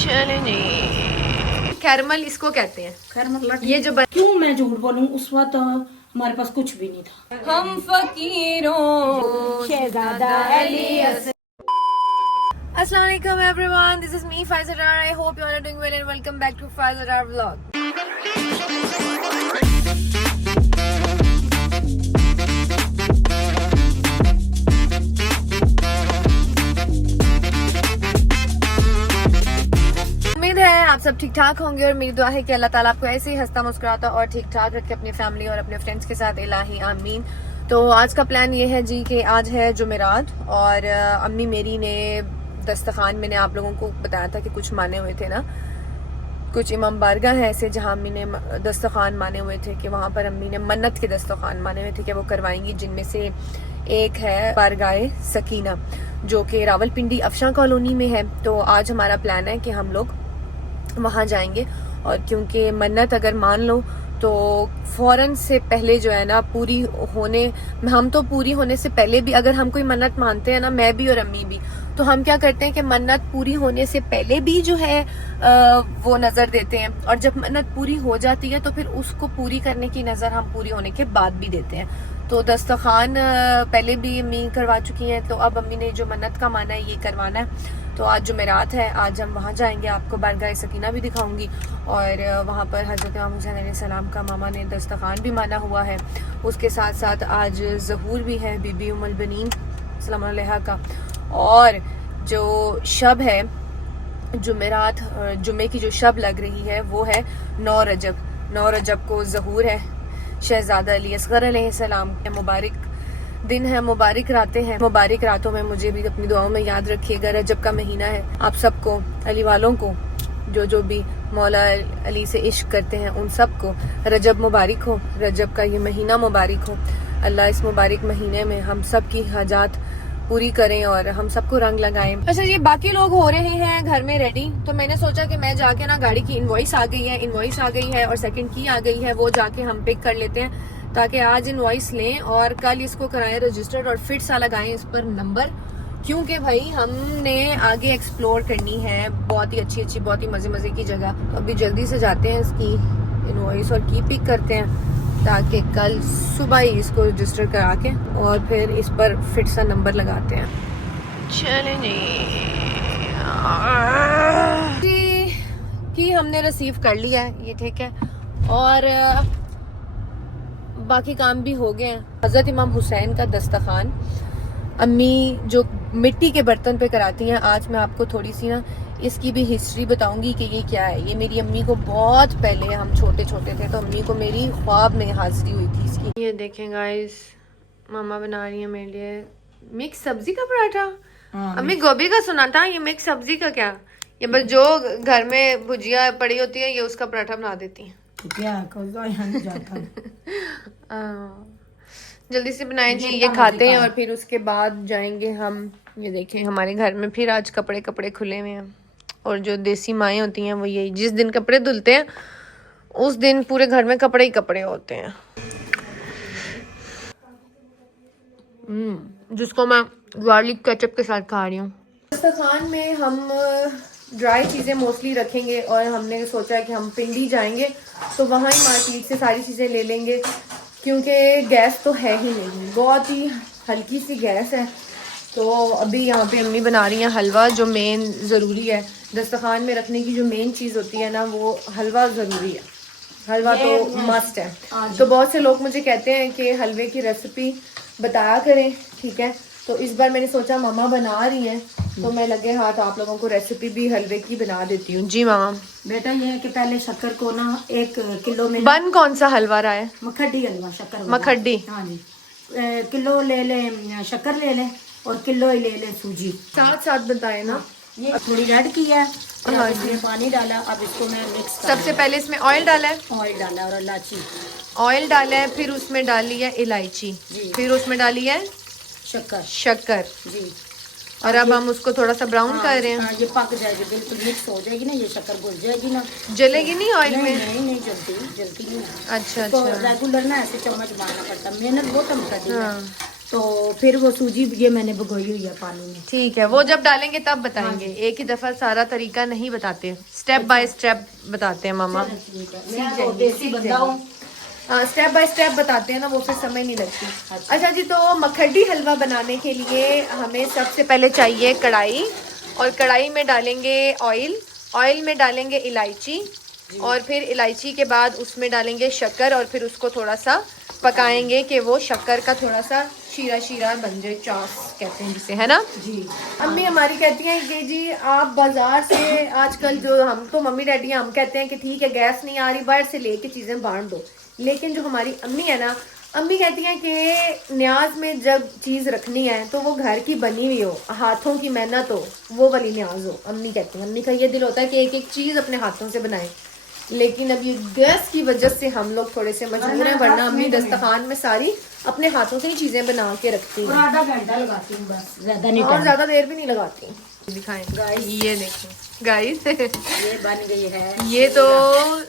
चलें। कैरमल इसको कहते हैं। कैरमल ये जो क्यों मैं झूठ बोलूं, उस वक्त हमारे पास कुछ भी नहीं था। हम फकीरों शहजादा Ali Assalamu alaikum everyone, this is me Faiza Dar. I hope you all are doing well and welcome back to Faiza Dar vlog. उम्मीद है आप सब ठीक ठाक होंगे और मेरी दुआ है कि अल्लाह ताला आपको ऐसे ही हंसता मुस्कुराता और ठीक ठाक रखे अपनी फैमिली और अपने फ्रेंड्स के साथ। इलाही आमीन। तो आज का प्लान ये है जी कि आज है जुमेरात और अम्मी मेरी ने दस्तखान, मैंने आप लोगों को बताया था कि कुछ माने हुए थे ना, कुछ इमाम बारगाह है ऐसे जहाँ अम्मी ने दस्तखान माने हुए थे कि वहाँ पर अम्मी ने मन्नत के दस्तखान माने हुए थे कि वो करवाएंगी, जिनमें से एक है बारगाह सकीना जो कि रावलपिंडी अफशा कॉलोनी में है। तो आज हमारा प्लान है कि हम लोग वहाँ जाएंगे और क्योंकि मन्नत अगर मान लो तो फौरन से पहले जो है ना पूरी होने, हम तो पूरी होने से पहले भी अगर हम कोई मन्नत मानते हैं ना, मैं भी और अम्मी भी, तो हम क्या करते हैं कि मन्नत पूरी होने से पहले भी जो है वो नजर देते हैं और जब मन्नत पूरी हो जाती है तो फिर उसको पूरी करने की नजर हम पूरी होने के बाद भी देते हैं। तो दस्तखान पहले भी अम्मी करवा चुकी हैं, तो अब अम्मी ने जो मन्नत का माना है ये करवाना है। तो आज जुमेरात है, आज हम वहाँ जाएंगे, आपको बारगाह सकीना भी दिखाऊंगी और वहाँ पर हज़रत इमाम हुसैन अलैहिस्सलाम का मामा ने दस्तखान भी माना हुआ है। उसके साथ साथ आज ज़हूर भी है बीबी उम्मुल बनीन सलाम अलैहा का। और जो शब है जुमेरात, जुमे की जो शब लग रही है वो है 9 रजब। 9 रजब को ज़हूर है, शहजादा अली असगर अलैहिस्सलाम के मुबारक दिन है, मुबारक रातें हैं। मुबारक रातों में मुझे भी अपनी दुआओं में याद रखिएगा। रजब का महीना है, आप सबको, अली वालों को, जो भी मौला अली से इश्क करते हैं उन सबको रजब मुबारक हो, रजब का ये महीना मुबारक हो। अल्लाह इस मुबारक महीने में हम सब की हाजात पूरी करें और हम सबको रंग लगाएं। अच्छा, ये बाकी लोग हो रहे हैं घर में रेडी, तो मैंने सोचा कि मैं जाके ना, गाड़ी की इनवॉइस आ गई है और सेकंड की आ गई है, वो जाके हम पिक कर लेते हैं ताकि आज इनवॉइस लें और कल इसको कराएं रजिस्टर्ड और फिट सा लगाएं इस पर नंबर, क्योंकि भाई हमने आगे एक्सप्लोर करनी है बहुत ही अच्छी बहुत ही मजे की जगह। तो अभी जल्दी से जाते हैं इसकी इनवॉइस और की पिक करते हैं ताकि कल सुबह ही इसको रजिस्टर करा के और फिर इस पर फिट सा नंबर लगाते हैं। चलें जी, की हमने रिसीव कर लिया है ये, ठीक है, और बाकी काम भी हो गए हैं। हजरत इमाम हुसैन का दस्तखान अम्मी जो मिट्टी के बर्तन पे कराती हैं, आज मैं आपको थोड़ी सी ना इसकी भी हिस्ट्री बताऊंगी कि ये क्या है। ये मेरी अम्मी को बहुत पहले, हम छोटे थे तो अम्मी को मेरी ख्वाब में हाजिरी हुई थी इसकी। ये देखें गाइस, मामा बना रही है मेरे लिए मिक्स सब्जी का पराठा। अम्मी गोभी का सुना था, ये मिक्स सब्जी का क्या? ये बस जो घर में भुजिया पड़ी होती है ये उसका पराठा बना देती है। क्या नहीं जाता। जल्दी से बनाएं जी, ये खाते हैं और फिर उसके बाद जाएंगे हम। ये देखें हमारे घर में फिर आज कपड़े खुले हुए हैं और जो देसी माएँ होती हैं वो यही, जिस दिन कपड़े धुलते हैं उस दिन पूरे घर में कपड़े ही कपड़े होते हैं। जिसको मैं गार्लिक केचप के साथ खा रही हूँ। दस्तरखान में हम ड्राई चीज़ें मोस्टली रखेंगे और हमने सोचा है कि हम पिंडी जाएंगे तो वहाँ ही मार्केट से सारी चीज़ें ले लेंगे, क्योंकि गैस तो है ही नहीं, बहुत ही हल्की सी गैस है। तो अभी यहाँ पे अम्मी बना रही हैं हलवा, जो मेन ज़रूरी है दस्तरखान में रखने की, जो मेन चीज़ होती है ना वो हलवा ज़रूरी है, हलवा तो मस्ट है। तो बहुत से लोग मुझे कहते हैं कि हलवे की रेसिपी बताया करें, ठीक है, तो इस बार मैंने सोचा मामा बना रही हैं तो मैं लगे हाथ आप लोगों को रेसिपी भी हलवे की बना देती हूँ। जी मामा। बेटा ये है कि पहले शक्कर को ना 1 किलो में, बन कौन सा हलवा रहा है? मखड्डी हलवा, शक्कर मखड्डी। हाँ जी, किलो ले ले शक्कर ले ले और किलो ही ले ले सूजी, साथ बताए ना। ये थोड़ी रेड की है और इसमें पानी डाला। अब इसको मैं मिक्स, सबसे पहले इसमें ऑयल डाला है, और इलायची, ऑयल डाला है, फिर उसमें डाली है इलायची, फिर उसमें डाली है शक्कर जी। और अब हम उसको थोड़ा सा ब्राउन कर रहे हैं। ये पक जाएगी, बिल्कुल मिक्स हो जाएगी ना, ये शक्कर घुल जाएगी ना, जलेगी नहीं ऑयल में? नहीं जलती नहीं। अच्छा तो रेगुलर ना ऐसे चम्मच मारना पड़ता, मेहनत बहुत हम करती है। तो फिर वो सूजी ये मैंने भिगोई हुई है पानी में। ठीक है, वो जब डालेंगे तब बताएंगे, एक ही दफा सारा तरीका नहीं बताते, स्टेप बाय स्टेप बताते हैं मामा। मैं तो देसी बंदा हूँ, स्टेप बाय स्टेप बताते हैं ना, वो फिर समय नहीं लगती। अच्छा जी, तो मखड्डी हलवा बनाने के लिए हमें सबसे पहले चाहिए कढ़ाई, और कढ़ाई में डालेंगे ऑयल, ऑयल में डालेंगे इलायची, और फिर इलायची के बाद उसमें डालेंगे शक्कर, और फिर उसको थोड़ा सा पकाएंगे कि वो शक्कर का थोड़ा सा शीरा शीरा बन जाए, चास कहते हैं जिसे, है ना जी। अम्मी हमारी कहती हैं कि जी आप बाजार से आजकल जो, हम तो मम्मी डैडी हम कहते हैं कि ठीक है गैस नहीं आ रही, बाहर से लेके चीज़ें बांट दो, लेकिन जो हमारी अम्मी है ना, अम्मी कहती हैं कि न्याज में जब चीज़ रखनी है तो वो घर की बनी हुई हो, हाथों की मेहनत हो, वो वाली न्याज हो। अम्मी कहती हैं, अम्मी का ये दिल होता है कि एक एक चीज़ अपने हाथों से बनाए, लेकिन अब ये गैस की वजह से हम लोग थोड़े से मजबूर हैं, वरना अम्मी दस्तरखान में सारी अपने हाथों से ही चीज़ें बना के रखती हैं, आधा घंटा लगाती हूँ बस, ज्यादा नहीं, और ज़्यादा देर भी नहीं लगाती। दिखाएं गाइस, ये देखें गाइस, ये बन गई है, ये तो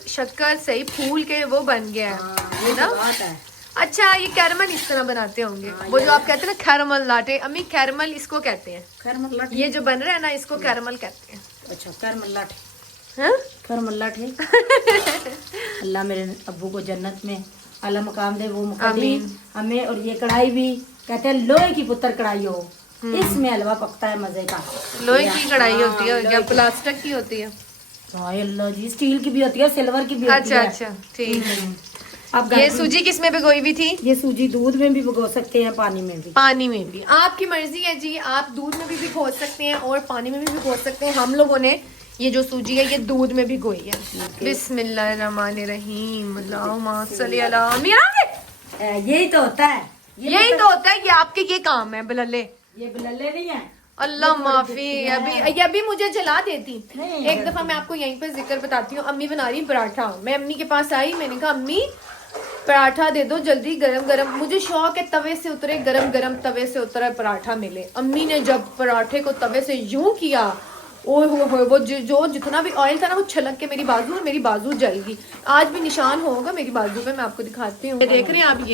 शक्कर सही फूल के वो बन गया है, ये ना? बात है। अच्छा, ये कैरमल इस तरह बनाते होंगे, वो जो आप कहते हैं ना कैरमल लाटे, अम्मी कैरमल इसको कहते हैं, खैर लाठ, ये जो बन रहा है ना इसको कैरमल कहते हैं। अच्छा खैर लाठ, हाँ? खैर लाठ है। अल्लाह मेरे अब्बू को जन्नत में आला मकाम दे, वो मुकद्दरी हमें। और ये कढ़ाई भी कहते हैं लोहे की पुत्र कढ़ाई हो, इसमें हलवा पकता है मजे का। लोहे की कढ़ाई होती है, और क्या प्लास्टिक की होती है? हाय अल्लाह जी, स्टील की भी होती है, सिल्वर की भी होती अच्छा है। अच्छा, ठीक है। अब ये सूजी किस में भिगोई हुई थी? ये सूजी दूध में भी भिगो सकते हैं, पानी में भी। पानी में भी आपकी मर्जी है जी, आप दूध में भी भिगो सकते हैं और पानी में भी भिगो सकते हैं। हम लोगों ने ये जो सूजी है ये दूध में भिगोई है। बिस्मिल्लाहिर्रहमानिर्रहीम, अल्लाहुम्मा सल्ली अला यही तो होता है, यही तो होता है, ये आपके ये काम है बलल्ले, ये बल्ले नहीं है। अल्लाह माफी। अभी मुझे जला देती। एक दफा मैं आपको यहीं पे जिक्र बताती हूँ, अम्मी बना रही पराठा, मैं अम्मी के पास आई, मैंने कहा अम्मी पराठा दे दो जल्दी, गरम गरम, मुझे शौक है तवे से उतरे, गरम गरम तवे से उतरा पराठा मिले। अम्मी ने जब पराठे को तवे से यूं किया, ओह हो वो जो जितना भी ऑयल था ना वो छलक के मेरी बाजू, और मेरी बाजू जलेगी। आज भी निशान होगा मेरी बाजू पे, मैं आपको दिखाती हूँ। देख रहे हैं आप,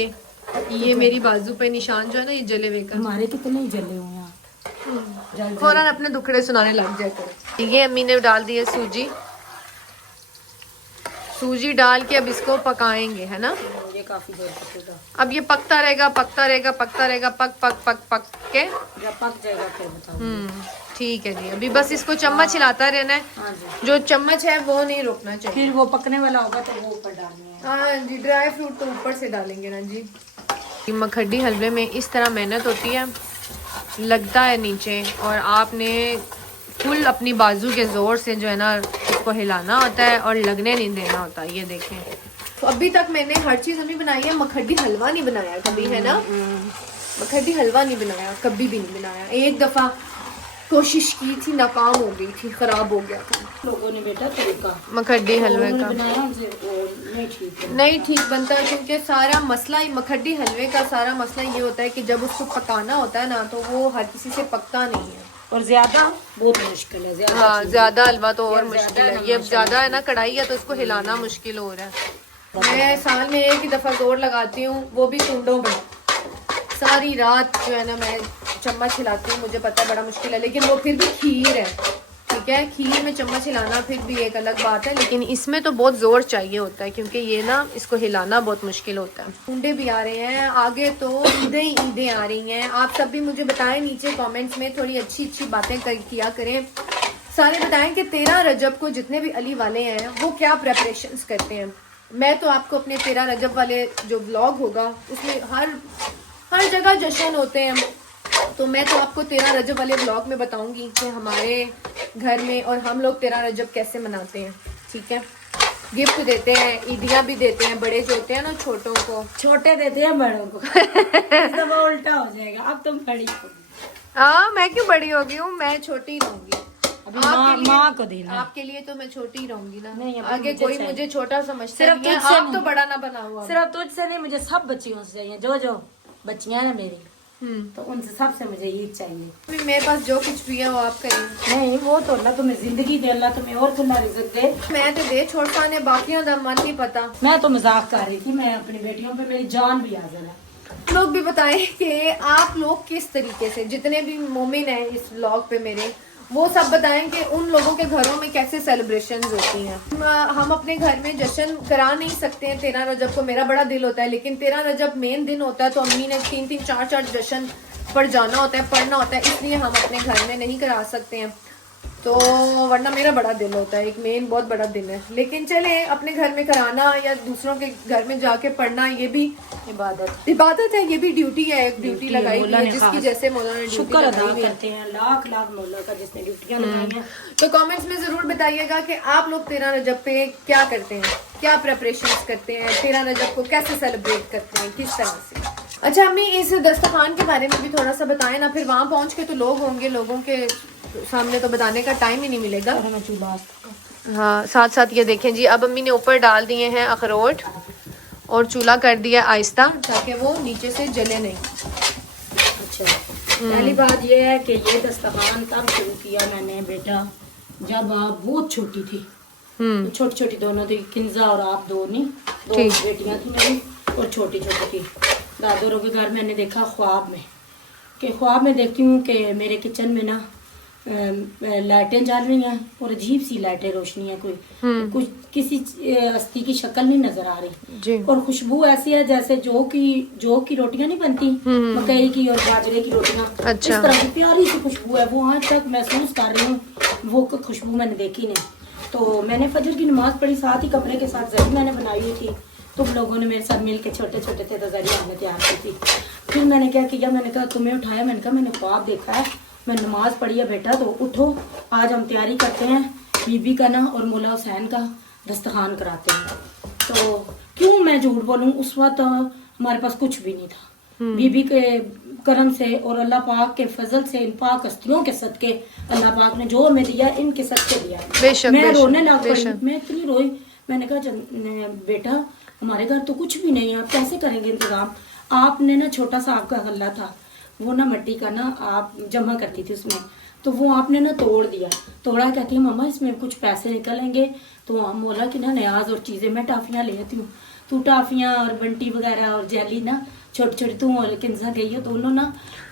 ये मेरी बाजू पे निशान जो है ना, ये जले हुए का। हमारे कितने ही जले हुए हैं, फौरन अपने दुखड़े सुनाने लग जाए करो। ये अम्मी ने डाल दी है सूजी, सूजी डाल के अब इसको पकाएंगे, है ना? ये काफी देर पकेगा। अब ये पकता रहेगा पकता रहेगा पकता रहेगा, पक पक पक पक के जब पक जाएगा फिर बताऊंगी। ठीक है जी। अभी बस इसको चम्मच हिलाता रहना है, हाँ जी। जो चम्मच है वो नहीं रोकना चाहिए। फिर वो पकने वाला होगा तो वो ऊपर डालने हैं। हाँ जी, ड्राई फ्रूट तो ऊपर से डालेंगे ना जी। मखड्डी हलवे में इस तरह मेहनत होती है, लगता है नीचे, और आपने फुल अपनी बाजू के जोर से जो है ना इसको हिलाना होता है और लगने नहीं देना होता। ये देखें, तो अभी तक मैंने हर चीज अभी बनाई है, मखड्डी हलवा नहीं बनाया कभी, है ना? मखड्डी हलवा नहीं बनाया, कभी भी नहीं बनाया। एक दफा कोशिश की थी, नाकाम हो गई थी, खराब हो गया था। लोगों ने बेटा तरीका मखड्डी हलवे का बनाया, नहीं ठीक है, नहीं ठीक बनता, क्योंकि सारा मसला ही मखड्डी हलवे का सारा मसला ये होता है कि जब उसको पकाना होता है ना तो वो हर किसी से पकता नहीं है, और ज्यादा बहुत मुश्किल है। ज्यादा हाँ, ज्यादा हलवा तो और मुश्किल है। ये अब ज्यादा है ना कढ़ाई है तो उसको हिलाना मुश्किल हो रहा है। मैं साल में एक ही दफा जोर लगाती हूँ, वो भी कुंडों में। सारी रात जो है ना मैं चम्मच हिलाती हूँ, मुझे पता है बड़ा मुश्किल है, लेकिन वो फिर भी खीर है, ठीक है? खीर में चम्मच हिलाना फिर भी एक अलग बात है, लेकिन इसमें तो बहुत जोर चाहिए होता है, क्योंकि ये ना इसको हिलाना बहुत मुश्किल होता है। कुंडे भी आ रहे हैं आगे, तो ईदें ही ईदें आ रही हैं। आप सब भी मुझे बताएं नीचे कमेंट्स में, थोड़ी अच्छी अच्छी बातें किया करें। सारे बताएं कि 13 रजब को जितने भी अली वाले हैं वो क्या प्रेपरेशंस करते हैं। मैं तो आपको अपने 13 रजब वाले जो व्लॉग होगा उसमें हर जगह जश्न होते हैं, तो मैं तो आपको 13 रजब वाले व्लॉग में बताऊंगी कि हमारे घर में और हम लोग 13 रजब कैसे मनाते हैं, ठीक है? गिफ्ट देते हैं, ईदियाँ भी देते हैं, बड़े जो होते हैं ना छोटों को, छोटे देते हैं बड़ों को। सब उल्टा हो जाएगा, अब तुम बड़ी होगी। हाँ, मैं क्यों बड़ी हो गई हूँ, मैं छोटी ही रहूंगी। माँ को देना, आपके लिए तो मैं छोटी ही रहूंगी ना। नहीं, आगे कोई मुझे छोटा समझता सिर्फ नहीं है, तुझसे आप तो बड़ा ना बना हुआ। सिर्फ तुझसे नहीं, मुझे सब बच्चियों से चाहिए, जो बच्चियां हैं मेरी, तो उनसे सबसे मुझे ईद चाहिए। मेरे पास जो कुछ भी है वो आप करेंगे। नहीं, वो तो अल्लाह तुम्हें जिंदगी दे, अल्लाह तुम्हें और खुला रिज़्क़ दे। मैं तो दे छोड़ पाने, बाकियों का मन नहीं पता। मैं तो मजाक कर रही थी, मैं अपनी बेटियों पे मेरी जान भी हाजिर है। लोग भी बताएं कि आप लोग किस तरीके से, जितने भी मोमिन हैं इस व्लॉग पे मेरे, वो सब बताएं कि उन लोगों के घरों में कैसे सेलिब्रेशंस होती हैं। हम अपने घर में जश्न करा नहीं सकते हैं 13 रजब को, मेरा बड़ा दिल होता है, लेकिन 13 रजब मेन दिन होता है तो अम्मी ने 3-3 4-4 जश्न पर जाना होता है, पढ़ना होता है, इसलिए हम अपने घर में नहीं करा सकते हैं। तो वरना मेरा बड़ा दिल होता है, एक मेन बहुत बड़ा दिल है। लेकिन चले अपने घर में कराना या दूसरों के घर में जाके पढ़ना, ये भी इबादत है, ये भी ड्यूटी है, एक ड्यूटी लगाई हुई है जिसकी जैसे मौलाना ने शुक्र अदा करते हैं लाख लाख मौला का जिसने ड्यूटियां लगाई हैं। तो कमेंट्स में जरूर बताइएगा कि आप लोग 13 रजब पे क्या करते हैं, क्या प्रिपरेशंस करते हैं, 13 रजब को कैसे सेलिब्रेट करते हैं, किस तरह से। अच्छा अम्मी, इस दस्तरखान के बारे में भी थोड़ा सा बताएं ना, फिर वहाँ पहुँच के तो लोग होंगे, लोगों के सामने तो बताने का टाइम ही नहीं मिलेगा। हाँ, साथ साथ ये देखें जी, अब अम्मी ने ऊपर डाल दिए हैं अखरोट और चूल्हा कर दिया आहिस्ता ताकि वो नीचे से जले नहीं। अच्छा, पहली बात ये है कि ये दस्तरखान तब शुरू किया मैंने बेटा जब आप बहुत छोटी थी। छोटी छोटी दोनों थी, किंजा और आप दो बेटियां थी मेरी और छोटी छोटी थी। दादों के घर मैंने देखा ख्वाब में देखती हूँ कि मेरे किचन में ना लाइटें जल रही हैं और अजीब सी लाइटें रोशनी है, कोई कुछ किसी अस्थि की शक्ल नहीं नजर आ रही और खुशबू ऐसी है जैसे जौ की रोटियां नहीं बनती, मकई की और बाजरे की रोटियां, अच्छा। इस तरह की प्यारी सी खुशबू है, वो आज तक महसूस कर रही हूँ, वो खुशबू मैंने देखी नहीं। तो मैंने फजर की नमाज पढ़ी, साथ ही कपड़े के साथ जरी मैंने बनाई हुई थी, तुम लोगों ने मेरे साथ मिल के छोटे छोटे थे तो जरी हमने तैयार की थी। फिर मैंने क्या किया, मैंने कहा तुम्हें उठाया, मैंने कहा मैंने ख्वाब देखा है, मैं नमाज पढ़ी है बेटा, तो उठो आज हम तैयारी करते हैं बीबी का ना और मौला हुसैन का दस्तरखान कराते हैं। तो क्यों मैं झूठ बोलूं, उस वक्त हमारे पास कुछ भी नहीं था। बीबी के करम से और अल्लाह पाक के फजल से, इन पाक हस्तियों के सदके अल्लाह पाक ने जो हमें दिया इनके सदके दिया। मैं रोने लग पड़ी, मैं इतनी रोई, मैंने कहा बेटा हमारे घर तो कुछ भी नहीं है, आप कैसे करेंगे इंतजाम। आपने ना छोटा सा आपका गल्ला था, वो ना मिट्टी का ना आप जमा करती थी उसमें, तो वो आपने ना तोड़ा, कहती है मामा इसमें कुछ पैसे निकलेंगे, तो हम बोला कि ना न्याज और चीजें मैं टाफियां ले आती हूँ, तू टाफियां और बंटी वगैरह और जेली ना छोटी छोटी तू और किंजा गई हो दोनों ना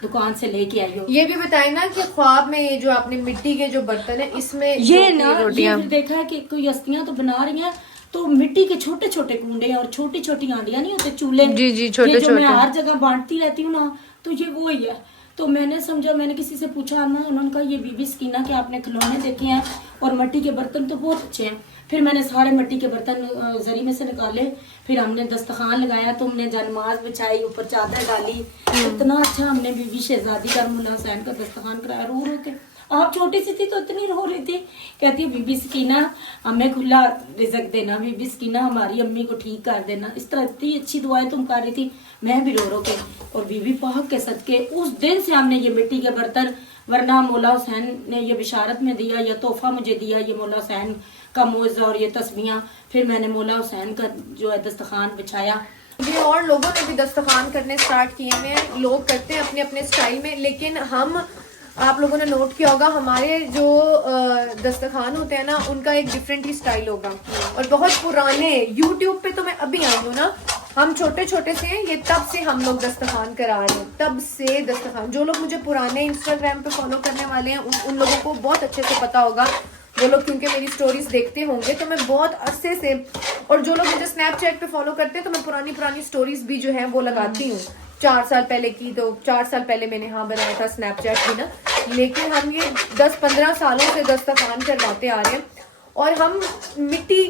दुकान से लेके आई हो। ये भी बताए ना कि ख्वाब में ये जो आपने मिट्टी के जो बर्तन है इसमें ये ना ये देखा है कि कोई हस्तियां तो बना रही हैं, तो मिट्टी के छोटे छोटे कुंडे और छोटी छोटी आंडियां नहीं होते चूल्हे, जी छोटे छोटे, मैं हर जगह बांटती रहती हूँ ना, तो ये वो ही है। तो मैंने समझा, मैंने किसी से पूछा, उन्होंने कहा ये बीबी सकीना के आपने खिलौने देखे हैं और मिट्टी के बर्तन तो बहुत अच्छे हैं। फिर मैंने सारे मिट्टी के बर्तन जरी में से निकाले, फिर हमने दस्तरखान लगाया, तो हमने जनमाज बिछाई, ऊपर चादर डाली, इतना अच्छा हमने बीबी शहजादी का मौला हुसैन का दस्तरखान कराया। रो रो के, आप छोटी सी थी तो इतनी रो रही थी, कहती है बीबी सकीना हमें खुला रिजक देना, बीबी सकीना हमारी अम्मी को ठीक कर देना, इस तरह इतनी अच्छी दुआएं तुम कर रही थी। मैं भी रो के, और बीबी पाक के सदके उस दिन से हमने ये मिट्टी के बर्तन, वरना मौला हुसैन ने ये बिशारत में दिया, ये तोहफा मुझे दिया, ये मौला हुसैन का मुआवजा और ये तस्बियां, फिर मैंने मौला हुसैन का जो है दस्तरखान बिछाया। ये और लोगों ने भी दस्तरखान करने स्टार्ट किए हैं, लोग करते हैं अपने अपने स्टाइल में, लेकिन हम, आप लोगों ने नोट किया होगा हमारे जो दस्तरखान होते हैं ना उनका एक डिफरेंट ही स्टाइल होगा, और बहुत पुराने, यूट्यूब पे तो मैं अभी आई हूँ ना, हम छोटे छोटे से हैं, ये तब से हम लोग दस्तरखान करा रहे हैं, तब से दस्तरखान। जो लोग मुझे पुराने इंस्टाग्राम पे फॉलो करने वाले हैं उन लोगों को बहुत अच्छे से पता होगा, वो लोग क्योंकि मेरी स्टोरीज देखते होंगे, तो मैं बहुत अरसे से, और जो लोग मुझे स्नैपचैट पे फॉलो करते हैं तो मैं पुरानी स्टोरीज भी जो है वो लगाती हूँ, 4 साल पहले की, तो 4 साल पहले मैंने हाँ बनाया था स्नैपचैट भी ना, लेकिन हम ये 10-15 सालों से दस्तरखान करवाते आ रहे हैं, और हम मिट्टी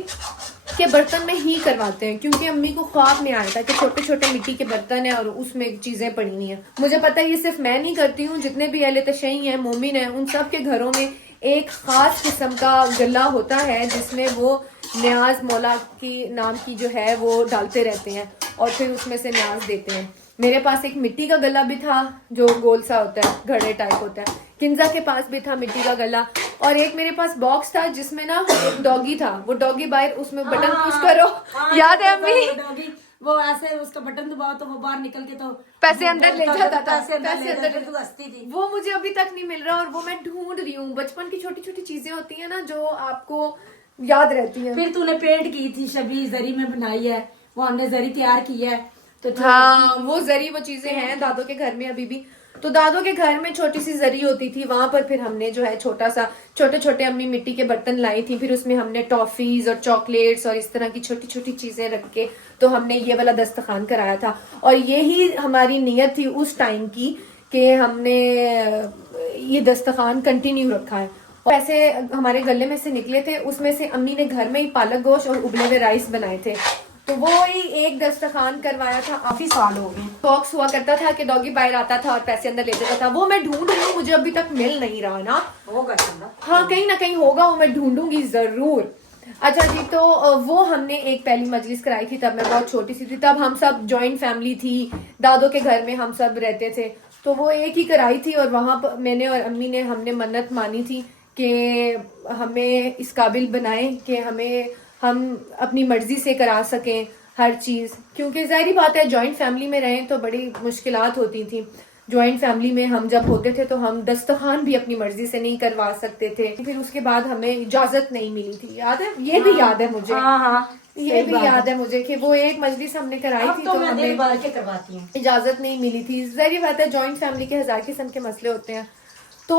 के बर्तन में ही करवाते हैं, क्योंकि अम्मी को ख्वाब में आया था कि छोटे छोटे मिट्टी के बर्तन है और उसमें चीजें पड़ी हुई हैं। मुझे पता है ये सिर्फ मैं नहीं करती हूँ, जितने भी अहले तशय्ई हैं, मोमिन हैं, उन सब के घरों में एक खास किस्म का गला होता है जिसमें वो न्याज मौला की नाम की जो है वो डालते रहते हैं और फिर उसमें से न्याज देते हैं। मेरे पास एक मिट्टी का गला भी था जो गोल सा होता है, घड़े टाइप होता है, किंजा के पास भी था मिट्टी का गला, और एक मेरे पास बॉक्स था जिसमें ना एक डॉगी था, वो डॉगी बाहर, उसमें बटन पुश करो, याद है अम्मी? वो ऐसे उसका बटन दबाओ तो वो बाहर निकल के तो पैसे अंदर ले जाता था, पैसे अंदर तू हंसती थी। वो मुझे अभी तक नहीं मिल रहा और वो मैं ढूंढ रही हूँ। बचपन की छोटी छोटी चीजें होती है ना जो आपको याद रहती है। फिर तूने पेंट की थी, शबी जरी में बनाई है, वो हमने जरी तैयार की है, तो हाँ वो जरी वो चीजें हैं दादों के घर में अभी भी। तो दादों के घर में छोटी सी जरी होती थी, वहां पर फिर हमने जो है छोटे छोटे अम्मी मिट्टी के बर्तन लाई थी, फिर उसमें हमने टॉफीज और चॉकलेट्स और इस तरह की छोटी छोटी चीजें रख के तो हमने ये वाला दस्तरखान कराया था। और यही हमारी नीयत थी उस टाइम की कि हमने ये दस्तरखान कंटिन्यू रखा है। और ऐसे हमारे गले में से निकले थे, उसमें से अम्मी ने घर में ही पालक गोश्त और उबले हुए राइस बनाए थे, तो वो ही एक दस्तरखान करवाया था। काफी साल हो गए। बॉक्स हुआ करता था कि डॉगी बाहर आता था और पैसे अंदर ले जाता था, वो मैं ढूंढ रही हूँ, मुझे अभी तक मिल नहीं रहा ना। होगा हाँ कहीं ना कहीं होगा, वो मैं ढूंढूंगी जरूर। अच्छा जी, तो वो हमने एक पहली मजलिस कराई थी, तब मैं बहुत छोटी सी थी, तब हम सब जॉइंट फैमिली थी, दादों के घर में हम सब रहते थे, तो वो एक ही कराई थी। और वहां पर मैंने और अम्मी ने हमने मन्नत मानी थी कि हमें इस काबिल बनाए कि हम अपनी मर्जी से करा सकें हर चीज, क्योंकि जाहिर बात है जॉइंट फैमिली में रहें तो बड़ी मुश्किलात होती थी। जॉइंट फैमिली में हम जब होते थे तो हम दस्तरखान भी अपनी मर्जी से नहीं करवा सकते थे, फिर उसके बाद हमें इजाजत नहीं मिली थी, याद है? ये भी याद है मुझे। ये भी याद है मुझे कि वो एक मजलिस हमने कराई थी, तो हमें करवाती हूँ, इजाजत नहीं मिली थी। जाहिर बात है जॉइंट फैमिली के हजार किस्म के मसले होते हैं। तो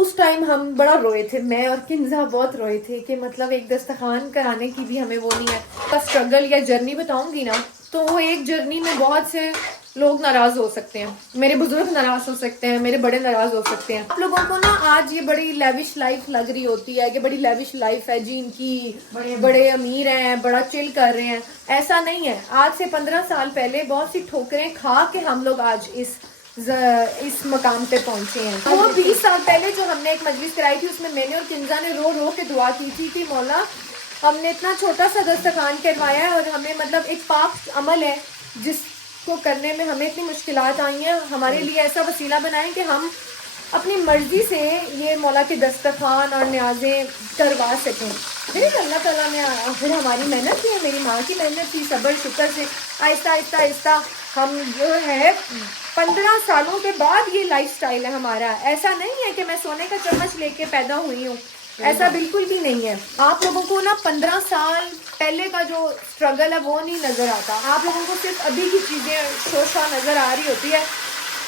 उस टाइम हम बड़ा रोए थे, मैं और किंजा बहुत रोए थे कि मतलब एक दस्तरखान कराने की भी हमें वो नहीं है। तो स्ट्रगल या जर्नी बताऊंगी ना, तो वो एक जर्नी में बहुत से लोग नाराज हो सकते हैं, मेरे बुजुर्ग नाराज हो सकते हैं, मेरे बड़े नाराज हो सकते हैं। आप लोगों को ना आज ये बड़ी लेविश लाइफ लग रही होती है कि बड़ी लेविश लाइफ है जी इनकी, बड़े अमीर हैं, बड़ा चिल कर रहे हैं। ऐसा नहीं है। आज से 15 साल पहले बहुत सी ठोकरें खा के हम लोग आज इस मकाम पे पहुंचे हैं। वो 20 साल पहले जो हमने एक मजलिस कराई थी, उसमें मैंने और किंजा ने रो रो के दुआ की थी मौला हमने इतना छोटा सा दस्तरखान करवाया है और हमें मतलब एक पाक अमल है जिसको करने में हमें इतनी मुश्किलात आई हैं, हमारे लिए ऐसा वसीला बनाएं कि हम अपनी मर्जी से ये मौला के दस्तरखान और न्याज़ें करवा सकें। फिर अल्लाह ताला ने फिर हमारी मेहनत की है, मेरी माँ की मेहनत थी, सब्र शुक्र से आहिस्ता आहिस्ता आहिस्ता हम जो है 15 सालों के बाद ये लाइफस्टाइल है हमारा। ऐसा नहीं है कि मैं सोने का चम्मच लेके पैदा हुई हूँ, ऐसा बिल्कुल भी नहीं है। आप लोगों को ना 15 साल पहले का जो स्ट्रगल है वो नहीं नजर आता, आप लोगों को सिर्फ अभी की चीजें शोशा नजर आ रही होती है,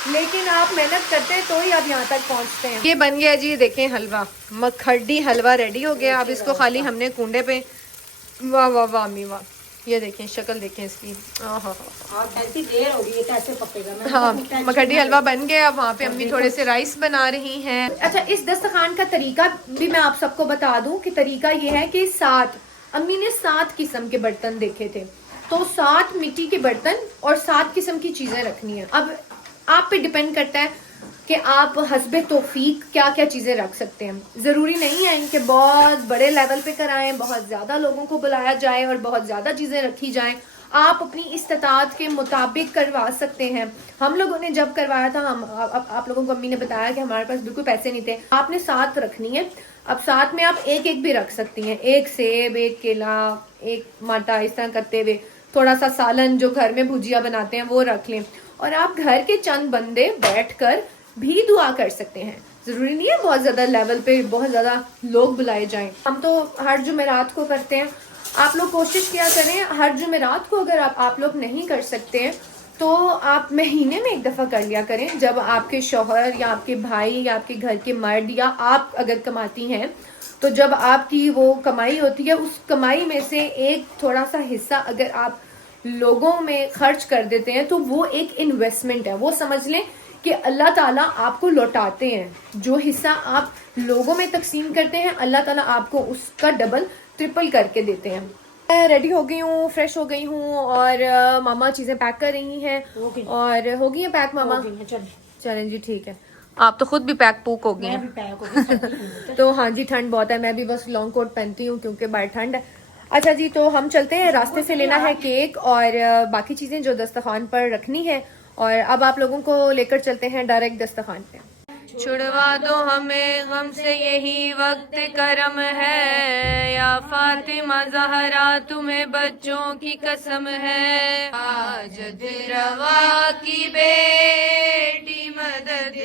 लेकिन आप मेहनत करते हैं तो ही आप यहाँ तक पहुँचते हैं। ये बन गया जी, देखें हलवा, मखड्डी हलवा रेडी हो गया। अब इसको खाली हमने कूंडे पे, वाह वाह वाह अम्मी वाह, ये देखें शक्ल देखें इसकी, ऐसी देर हो गई कैसे पकेगा। हाँ मखड्डी हलवा बन गया। अब वहाँ पे अम्मी थोड़े से राइस बना रही हैं। अच्छा, इस दस्तरखान का तरीका भी मैं आप सबको बता दूं कि तरीका ये है कि अम्मी ने 7 किस्म के बर्तन देखे थे, तो 7 मिट्टी के बर्तन और 7 किस्म की चीजें रखनी है। अब आप पे डिपेंड करता है कि आप हस्बे तौफीक क्या क्या चीजें रख सकते हैं। जरूरी नहीं है इनके बहुत बड़े लेवल पे कराएं, बहुत ज्यादा लोगों को बुलाया जाए और बहुत ज्यादा चीजें रखी जाएं। आप अपनी इस्तात के मुताबिक करवा सकते हैं। हम लोगों ने जब करवाया था, आप लोगों को अम्मी ने बताया कि हमारे पास बिल्कुल पैसे नहीं थे। आपने 7 रखनी है। अब 7 में आप एक एक भी रख सकती हैं, एक सेब, एक केला, एक माटा, इस तरह करते हुए थोड़ा सा सालन जो घर में भुजिया बनाते हैं वो रख लें। और आप घर के चंद बंदे बैठकर भी दुआ कर सकते हैं। जरूरी नहीं है बहुत ज्यादा लेवल पे बहुत ज्यादा लोग बुलाए जाएं। हम तो हर जुमेरात को करते हैं। आप लोग कोशिश किया करें हर जुमेरात को, अगर आप लोग नहीं कर सकते हैं तो आप महीने में एक दफा कर लिया करें, जब आपके शौहर या आपके भाई या आपके घर के मर्द या आप अगर कमाती हैं तो जब आपकी वो कमाई होती है, उस कमाई में से एक थोड़ा सा हिस्सा अगर आप लोगों में खर्च कर देते हैं तो वो एक इन्वेस्टमेंट है। वो समझ लें कि अल्लाह ताला आपको लौटाते हैं। जो हिस्सा आप लोगों में तकसीम करते हैं, अल्लाह ताला आपको उसका डबल ट्रिपल करके देते हैं। मैं रेडी हो गई हूँ, फ्रेश हो गई हूँ और मामा चीजें पैक कर रही हैं। और हो गई है पैक मामा? चलें जी ठीक है। आप तो खुद भी पैक पूक हो गई हैं। तो हाँ जी, ठंड बहुत है, मैं भी बस लॉन्ग कोट पहनती हूँ क्योंकि बाहर ठंड है। अच्छा जी, तो हम चलते हैं, रास्ते से लेना है केक और बाकी चीजें जो दस्तरखान पर रखनी है, और अब आप लोगों को लेकर चलते हैं डायरेक्ट दस्तरखान पे। छुड़वा दो हमें गम से यही वक्त करम है, या फातिमा ज़हरा तुम्हें बच्चों की कसम है। हाजत रवा की बेटी मदद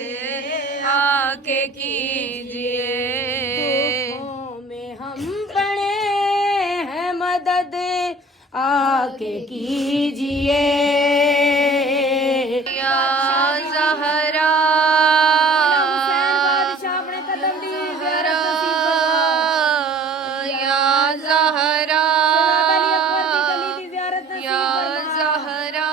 आके कीजिए, में हम पड़े हैं मदद आके कीजिए या ज़हरा या ज़हरा या ज़हरा या ज़हरा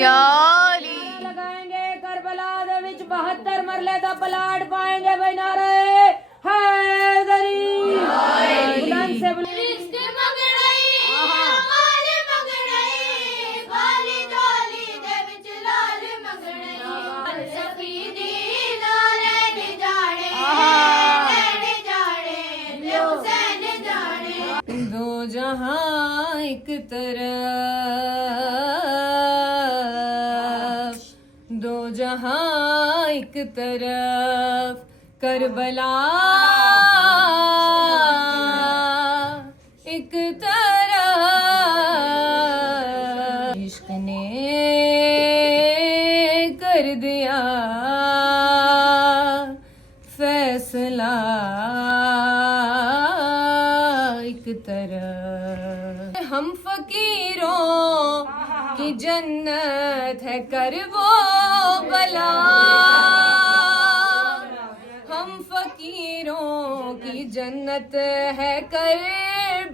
या अली लगाएंगे करबला दे विच 72 मरले दा पलाट पाएंगे भाई नारे हैदरी बुलंद से दो जहां एक तरफ दो जहां एक तरफ करबला एक तरफ इश्क ने कर दिया फैसला एक तरफ हम फकीरों की जन्नत है कर वो बला हम फकीरों की जन्नत है कर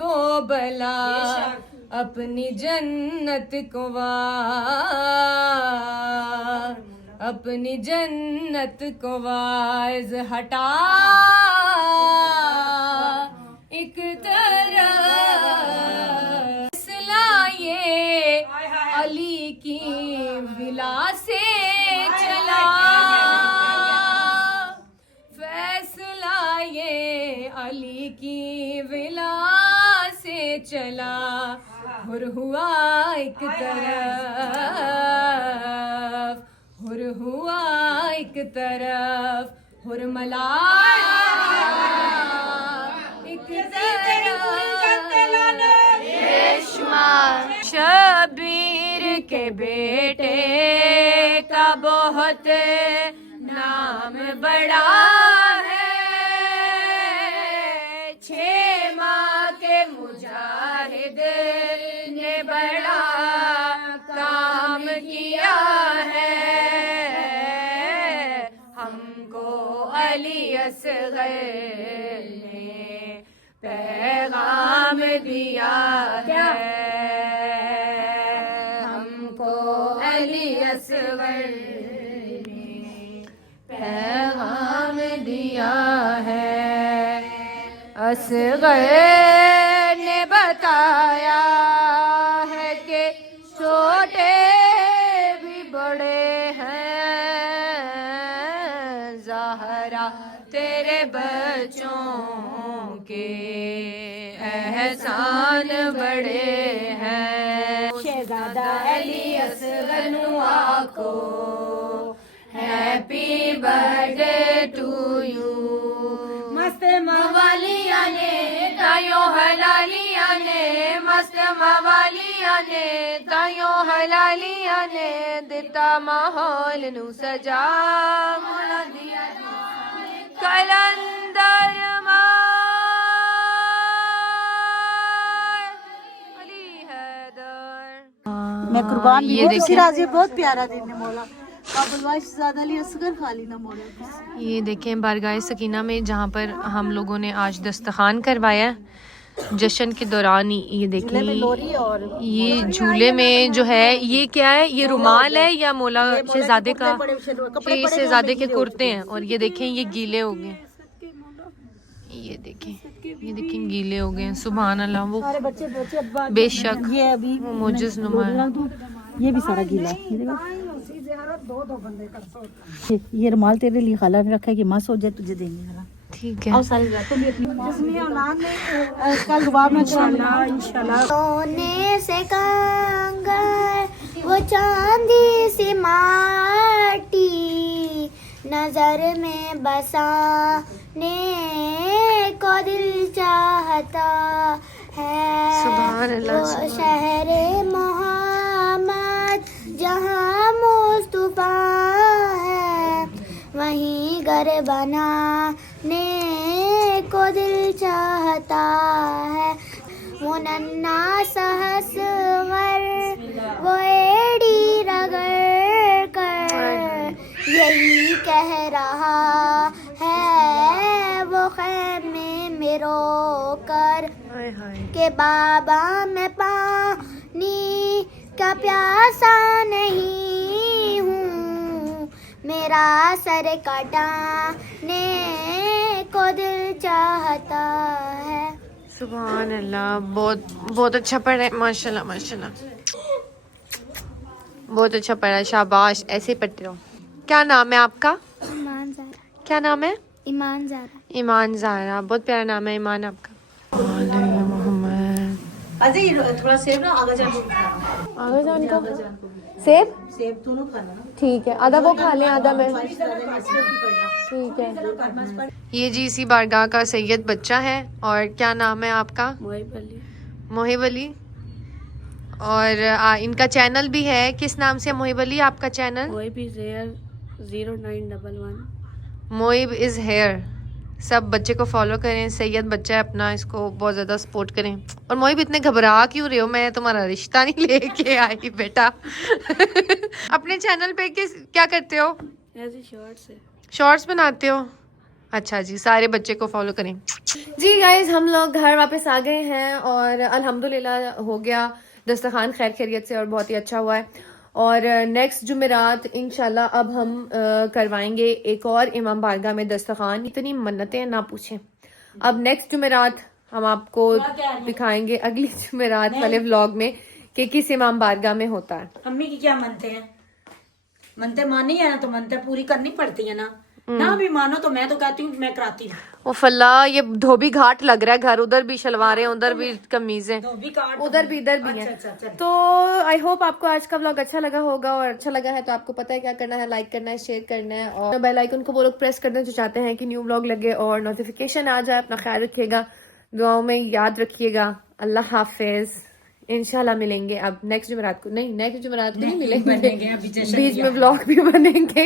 वो बला अपनी जन्नत को अपनी जन्नत को वाइज हटा एक तरफ लाए अली की विला से चला फैसला ये अली की विला से चला हुर हुआ एक तरफ हुर हुआ एक तरफ हुरमला एक तरफ रेशमा शबीर के बेटे का बहुत नाम बड़ा है 6 माह के मुजाहिद ने बड़ा काम किया है हमको अली असग़र ने पैगाम दिया है हमको अली असग़र ने पैगाम दिया है असग़र ने बताया है कि छोटे भी बड़े हैं ज़हरा तेरे बच्चों के एहसान बड़े हैं शहज़ादा अली असग़र नुआ को हैप्पी बर्थडे टू यू मस्त मवालिया ने तायो हलालिया ने मस्त मवालिया ने तायो हलालिया ने दिता माहौल नु सजा मोला दिया कलंदर अली हैदर मैं कुर्बान भी ये बहुत देखिए। सिराज बहुत प्यारा दिन है मौला काबुलवाई शहजादा अली असगर खाली ना मौला ये देखें बारगाह सकीना में जहाँ पर हम लोगों ने आज दस्तखान करवाया जश्न के दौरान ये देखें लोरी और ये झूले में जो है ये क्या है ये रुमाल है या मोला शहजादे का ये शहजादे के कुर्ते हैं और ये देखें ये गीले हो गए ये देखें गीले हो गए सुभान अल्लाह वो सारे बच्चे बेशक ये अभी वो मोजिज़ नुमा है। ये भी सारा गीला है ये देखो ये रुमाल तेरे लिए खाला ने रखा है कि मां सो जाए तुझे देंगे खाला ठीक है आओ सारी रात तुम भी अपनी जिसमें औलाद में कल दुआ में इंशाल्लाह सोने से कंगन वो चांदी सी माटी नजर में बसाने को दिल चाहता है। सुभान अल्लाह, वो सुभान। शहरे मोहम्मद जहाँ मुस्तफा है, वहीं घर बनाने को दिल चाहता है। वो नन्ना सहसवर वो एड़ी रगड़ कर यही कह रहा है, वो खैमे में रो कर हाय हाय। के बाबा मैं पानी का प्यासा नहीं हूँ, मेरा सर कटाने को दिल चाहता है। सुभान अल्लाह, बहुत बहुत अच्छा पढ़ा है, माशाल्लाह माशाल्लाह, बहुत अच्छा पढ़ा है, शाबाश, ऐसे ही पढ़ते रहो। क्या नाम है आपका? ईमान ज़ारा। क्या नाम है? ईमान ज़ारा। ईमान ज़ारा, बहुत प्यारा नाम है ईमान आपका। मोहम्मद अजय थोड़ा सेब ना आगे जान आगे जान का सेब सेब दोनों खाना ना, ठीक है, आधा वो खा लें आधा मैं, सेब भी पढ़ना। ठीक है। ये जी इसी बारगाह का सैयद बच्चा है। और क्या नाम है आपका? मोहिब अली। और इनका चैनल भी है, किस नाम से मोहिब अली आपका channel? Mohib is here 0911। Mohib is here. सब बच्चे को फॉलो करें, सैयद बच्चा है अपना, इसको बहुत ज़्यादा सपोर्ट करें। और मोहिब इतने घबरा क्यों रहे हो? मैं तुम्हारा रिश्ता नहीं लेके आई बेटा। अपने चैनल पे क्या करते हो? ऐसे शॉर्ट्स है। शॉर्ट्स बनाते हो? अच्छा जी, सारे बच्चे को फॉलो करें। जी गाइज, हम लोग घर वापस आ गए हैं और अल्हम्दुलिल्लाह हो गया दस्तरखान खैर खैरियत से और बहुत ही अच्छा हुआ है। और नेक्स्ट जुमेरात इंशाल्लाह अब हम करवाएंगे एक और इमाम बारगाह में दस्तरखान। इतनी मन्नतें ना पूछें। अब नेक्स्ट जुमेरात हम आपको दिखाएंगे अगली जुमेरात वाले व्लॉग में कि किस इमाम बारगाह में होता है। अम्मी की क्या मनते हैं? मनते मानी है ना तो मनते पूरी करनी पड़ती है ना, ना भी मानो तो मैं तो कहती हूँ मैं कराती हूँ। ओ फल्ला, ये धोबी घाट लग रहा है घर, उधर भी शलवारें, उधर भी कमीजें, धोबी काट उधर भी इधर भी है। अच्छा। तो आई होप आपको आज का व्लॉग अच्छा लगा होगा, और अच्छा लगा है तो आपको पता है क्या करना है, लाइक करना है, शेयर करना है, और बेल आइकन को वो लोग प्रेस कर दें जो चाहते हैं कि न्यू व्लॉग लगे और नोटिफिकेशन आ जाए। अपना ख्याल रखिएगा, दुआओं में याद रखिएगा। अल्लाह हाफिज। इंशाल्लाह मिलेंगे अब नेक्स्ट जुमेरात को, नहीं नेक्स्ट जुमेरात को नहीं मिलेंगे, बीच में व्लॉग भी बनेंगे।